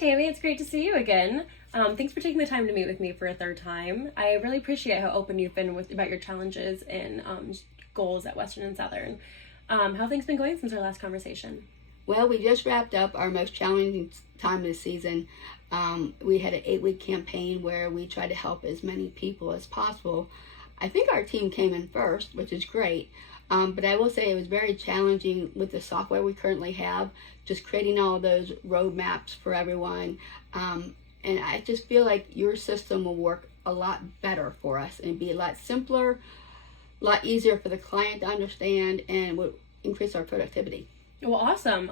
Tammy, it's great to see you again. Thanks for taking the time to meet with me for a third time. I really appreciate how open you've been about your challenges and goals at Western and Southern. How have things been going since our last conversation? Well, we just wrapped up our most challenging time of the season. We had an 8-week campaign where we tried to help as many people as possible. I think our team came in first, which is great. But I will say it was very challenging with the software we currently have, just creating all those roadmaps for everyone. And I just feel like your system will work a lot better for us and be a lot simpler, a lot easier for the client to understand, and would increase our productivity. Well, awesome.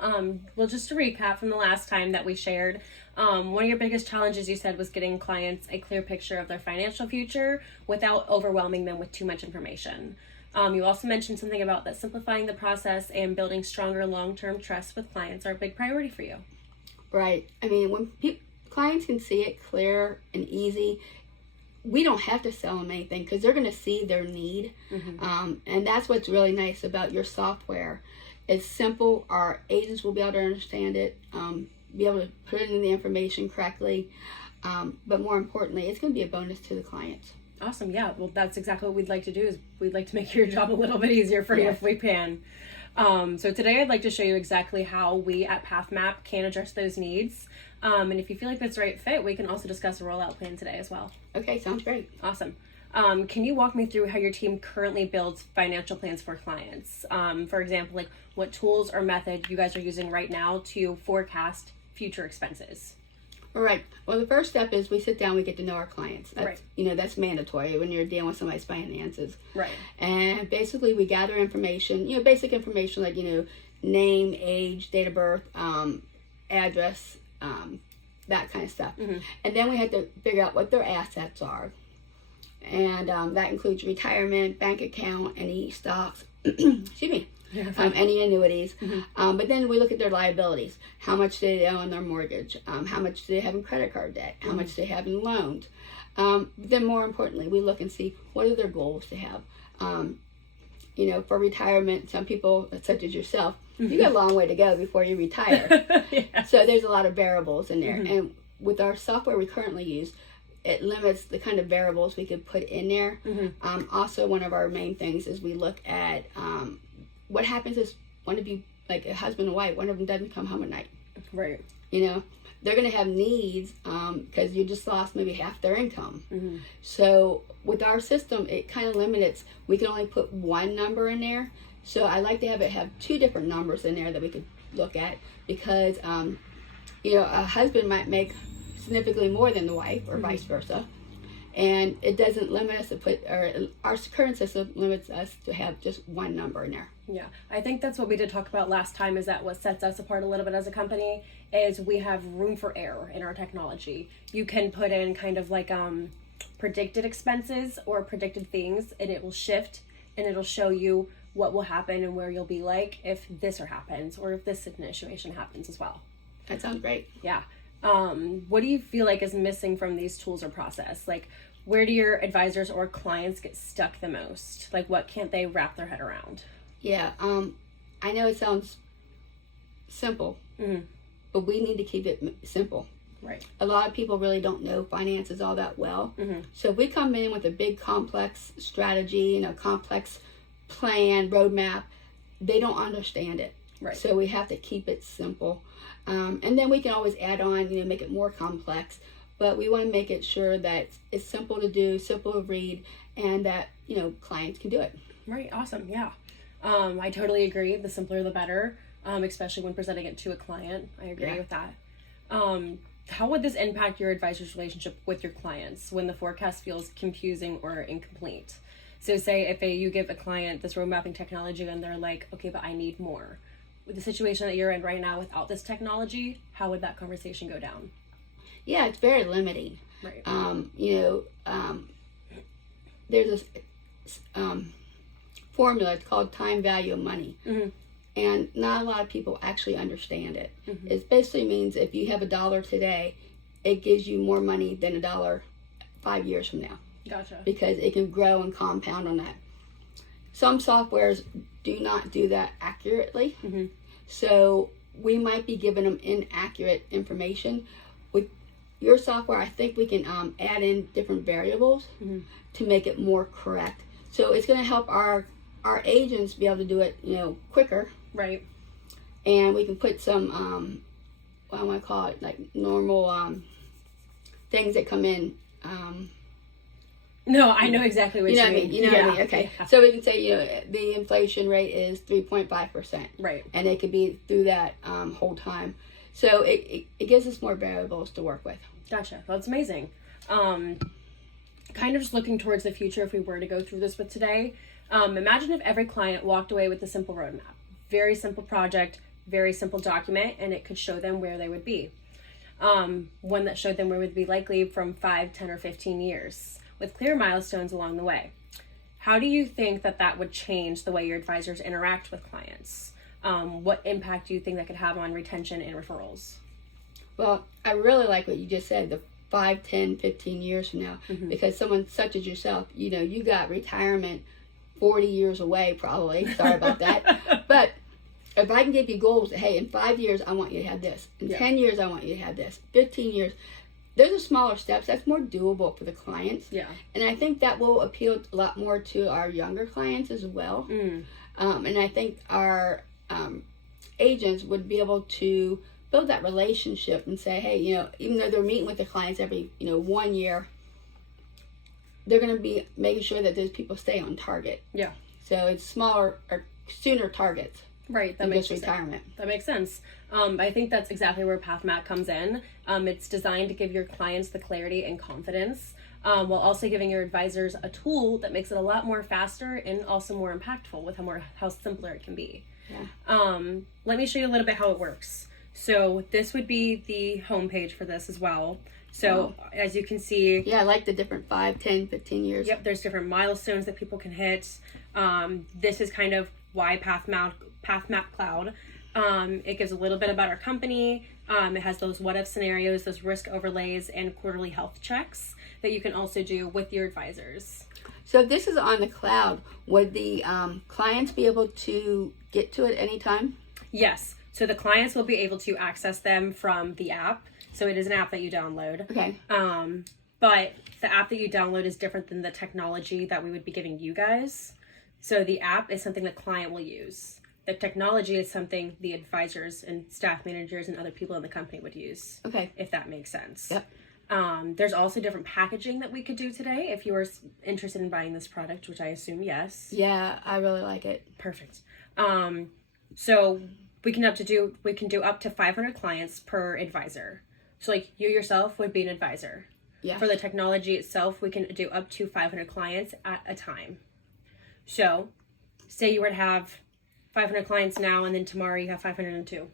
Well, just to recap from the last time that we shared, one of your biggest challenges you said was getting clients a clear picture of their financial future without overwhelming them with too much information. You also mentioned something about that simplifying the process and building stronger long-term trust with clients are a big priority for you. Right. I mean, when clients can see it clear and easy, we don't have to sell them anything because they're going to see their need. And that's what's really nice about your software. It's simple. Our agents will be able to understand it, be able to put it in the information correctly. But more importantly, it's going to be a bonus to the clients. Awesome. Yeah. Well, that's exactly what we'd like to do is we'd like to make your job a little bit easier for you if we can. So today I'd like to show you exactly how we at PathMap can address those needs. And if you feel like that's the right fit, we can also discuss a rollout plan today as well. Okay. Sounds great. Awesome. Can you walk me through how your team currently builds financial plans for clients? For example, like what tools or method you guys are using right now to forecast future expenses? All right. Well, the first step is we sit down, we get to know our clients. That's, right. That's mandatory when you're dealing with somebody's finances. Right. And basically we gather information, basic information like, name, age, date of birth, address, that kind of stuff. And then we have to figure out what their assets are. And that includes retirement, bank account, any stocks, excuse me, any annuities. But then we look at their liabilities. How much do they owe on their mortgage? How much do they have in credit card debt? How much do they have in loans? Then more importantly, we look and see what are their goals to have. For retirement, some people, such as yourself, you got a long way to go before you retire. So there's a lot of variables in there. And with our software we currently use, it limits the kind of variables we could put in there. Also, one of our main things is we look at what happens is one of you, like a husband and wife, one of them doesn't come home at night. Right. They're going to have needs because you just lost maybe half their income. So with our system, it kind of limits. We can only put one number in there. So I like to have two different numbers in there that we could look at because, a husband might make significantly more than the wife or vice versa. And it doesn't limit us to our current system limits us to have just one number in there. Yeah, I think that's what we did talk about last time is that what sets us apart a little bit as a company is we have room for error in our technology. You can put in kind of like predicted expenses or predicted things and it will shift and it'll show you what will happen and where you'll be like if this happens or if this situation happens as well. That sounds great. Yeah. What do you feel like is missing from these tools or process? Like, where do your advisors or clients get stuck the most? Like, what can't they wrap their head around? Yeah, I know it sounds simple, but we need to keep it simple. Right. A lot of people really don't know finances all that well. So if we come in with a big complex strategy and a complex plan, roadmap, they don't understand it. Right. So we have to keep it simple. And then we can always add on, make it more complex. But we want to make it sure that it's simple to do, simple to read, and that, clients can do it. Right. Awesome. Yeah. I totally agree. The simpler, the better, especially when presenting it to a client. I agree with that. How would this impact your advisor's relationship with your clients when the forecast feels confusing or incomplete? So say if you give a client this road mapping technology and they're like, okay, but I need more. With the situation that you're in right now without this technology, how would that conversation go down? Yeah, it's very limiting. Right. There's this formula, it's called time value of money. And not a lot of people actually understand it. It basically means if you have $1 today, it gives you more money than $1 5 years from now. Gotcha. Because it can grow and compound on that. Some softwares do not do that accurately. So we might be giving them inaccurate information, with your software, I think we can add in different variables to make it more correct. So it's going to help our agents be able to do it, quicker. Right. And we can put some, what do I call it, like normal things that come in. No, I know exactly what you mean. You know what I mean? Okay. Yeah. So we can say, the inflation rate is 3.5%. Right. And it could be through that whole time. So it gives us more variables to work with. Gotcha. That's amazing. Kind of just looking towards the future, if we were to go through this with today, imagine if every client walked away with a simple roadmap. Very simple project, very simple document, and it could show them where they would be. One that showed them where would be likely from 5, 10, or 15 years, with clear milestones along the way. How do you think that would change the way your advisors interact with clients? What impact do you think that could have on retention and referrals? Well, I really like what you just said, the 5, 10, 15 years from now, because someone such as yourself, you got retirement 40 years away probably. Sorry about that. But if I can give you goals, hey, in 5 years, I want you to have this. In 10 years, I want you to have this. 15 years. Those are smaller steps. That's more doable for the clients. Yeah. And I think that will appeal a lot more to our younger clients as well. And I think our agents would be able to build that relationship and say, hey, even though they're meeting with the clients every, 1 year, they're going to be making sure that those people stay on target. Yeah. So it's smaller or sooner targets. Right. That makes retirement. That makes sense. I think that's exactly where PathMap comes in. It's designed to give your clients the clarity and confidence, while also giving your advisors a tool that makes it a lot more faster and also more impactful with how simpler it can be. Yeah. Let me show you a little bit how it works. So this would be the homepage for this as well. So as you can see, I like the different 5, 10, 15 years. Yep, there's different milestones that people can hit. This is kind of why PathMap Cloud. It gives a little bit about our company. It has those what if scenarios, those risk overlays, and quarterly health checks that you can also do with your advisors. So if this is on the cloud, would the clients be able to get to it anytime? Yes. So the clients will be able to access them from the app. So it is an app that you download. Okay. But the app that you download is different than the technology that we would be giving you guys. So the app is something the client will use. The technology is something the advisors and staff managers and other people in the company would use. Okay. If that makes sense. Yep. There's also different packaging that we could do today if you were interested in buying this product, which I assume yes. Yeah, I really like it. Perfect. So we can do up to 500 clients per advisor. So like you yourself would be an advisor. Yeah. For the technology itself, we can do up to 500 clients at a time. So say you were to have 500 clients now and then tomorrow you have 502.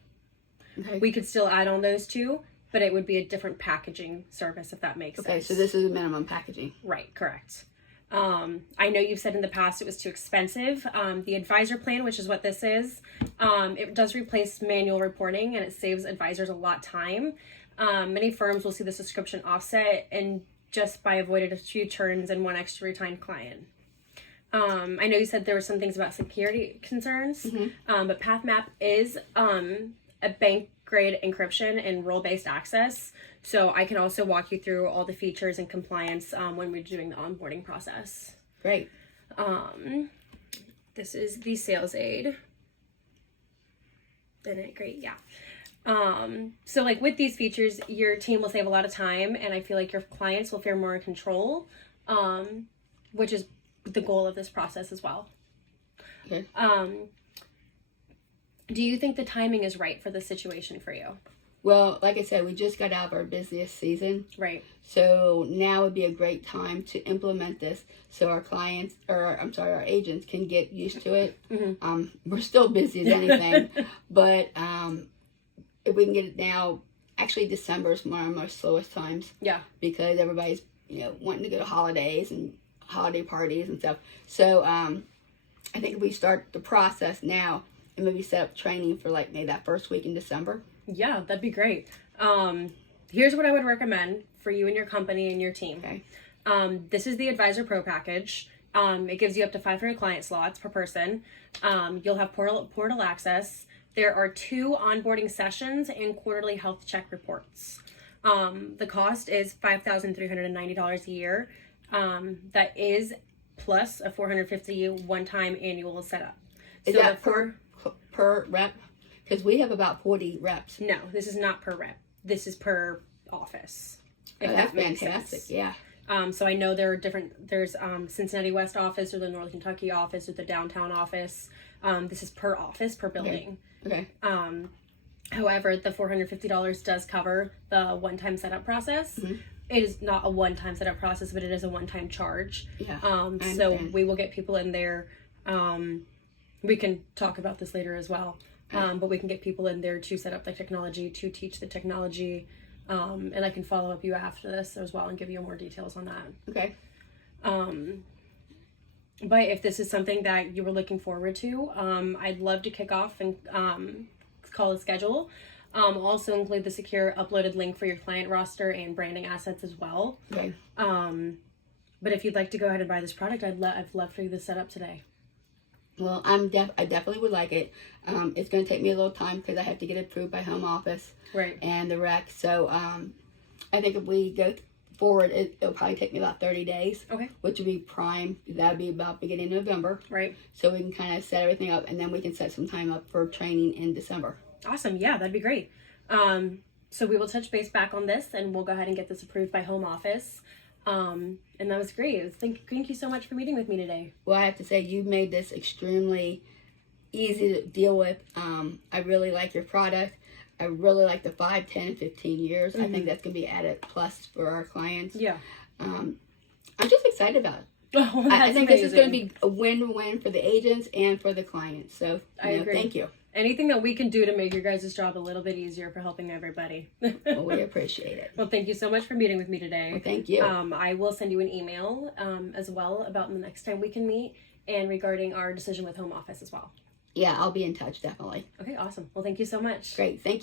Okay. We could still add on those two, but it would be a different packaging service if that makes sense. Okay, so this is a minimum packaging. Right, correct. I know you've said in the past it was too expensive. The advisor plan, which is what this is, it does replace manual reporting and it saves advisors a lot of time. Many firms will see the subscription offset and just by avoiding a few turns and one extra retained client. I know you said there were some things about security concerns, but PathMap is a bank-grade encryption and role-based access. So I can also walk you through all the features and compliance when we're doing the onboarding process. Great. This is the sales aid. Isn't it great? Yeah. So like with these features, your team will save a lot of time and I feel like your clients will feel more in control, which is the goal of this process as well. Okay. Do you think the timing is right for this situation for you? Well, like I said, we just got out of our busiest season. Right. So now would be a great time to implement this so our clients, our agents can get used to it. We're still busy as anything, but if we can get it now, actually December is one of our most slowest times. Yeah. Because everybody's, wanting to go to holidays and holiday parties and stuff. So I think if we start the process now and maybe set up training for like maybe that first week in December. Yeah, that'd be great. Here's what I would recommend for you and your company and your team. Okay. This is the Advisor Pro package. It gives you up to 500 client slots per person. You'll have portal access. There are 2 onboarding sessions and quarterly health check reports. The cost is $5,390 a year. That is plus a $450 one-time annual setup. Is that per rep? Because we have about 40 reps. No, this is not per rep. This is per office. If that's fantastic. Sense. Yeah. So I know there are different. There's Cincinnati West office, or the North Kentucky office, or the downtown office. This is per office, per building. Okay. However, the $450 does cover the one-time setup process. Mm-hmm. It is not a one-time setup process, but it is a one-time charge. Yeah. So we will get people in there. We can talk about this later as well. But we can get people in there to set up the technology, to teach the technology. And I can follow up you after this as well and give you more details on that. Okay. But if this is something that you were looking forward to, I'd love to kick off and call a schedule. Also include the secure uploaded link for your client roster and branding assets as well. Okay. But if you'd like to go ahead and buy this product, I'd love for you to set up today. Well, I definitely would like it. It's going to take me a little time because I have to get it approved by home office, right, and the rec. So I think if we go forward, it'll probably take me about 30 days. Okay. Which would be prime. That would be about beginning of November. Right. So we can kind of set everything up, and then we can set some time up for training in December. Awesome. Yeah, that'd be great. So we will touch base back on this, and we'll go ahead and get this approved by home office. And that was great. Thank you so much for meeting with me today. Well, I have to say, you've made this extremely easy to deal with. I really like your product. I really like the 5, 10, and 15 years. Mm-hmm. I think that's going to be added plus for our clients. Yeah. I'm just excited about it. Oh, I think amazing. This is going to be a win-win for the agents and for the clients. So, I agree. Thank you. Anything that we can do to make your guys' job a little bit easier for helping everybody. Well, we appreciate it. Well, thank you so much for meeting with me today. Well, thank you. I will send you an email as well about the next time we can meet and regarding our decision with home office as well. Yeah, I'll be in touch, definitely. Okay, awesome. Well, thank you so much. Great. Thank you.